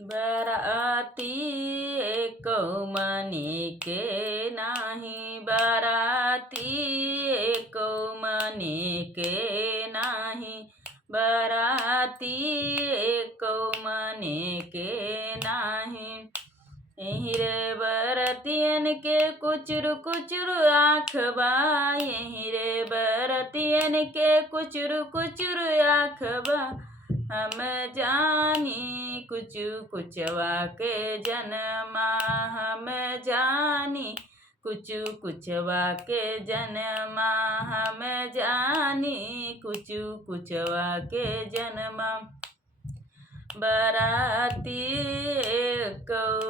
बराती एको मनी के नाही, बराती एको मनी के नाही, बराती एको मनी के नाही। यहीं रे बरतियन के कुचुर कुचुर आँख बा, यहीं रे बरतियन के कुचुर कुचुर आँख बा। हम जानी कुचु कुचवा के जनमा, हम जानी कुचु कुचवा के जनमा, हम जानी कुचु कुचवा के जनमा। बराती एको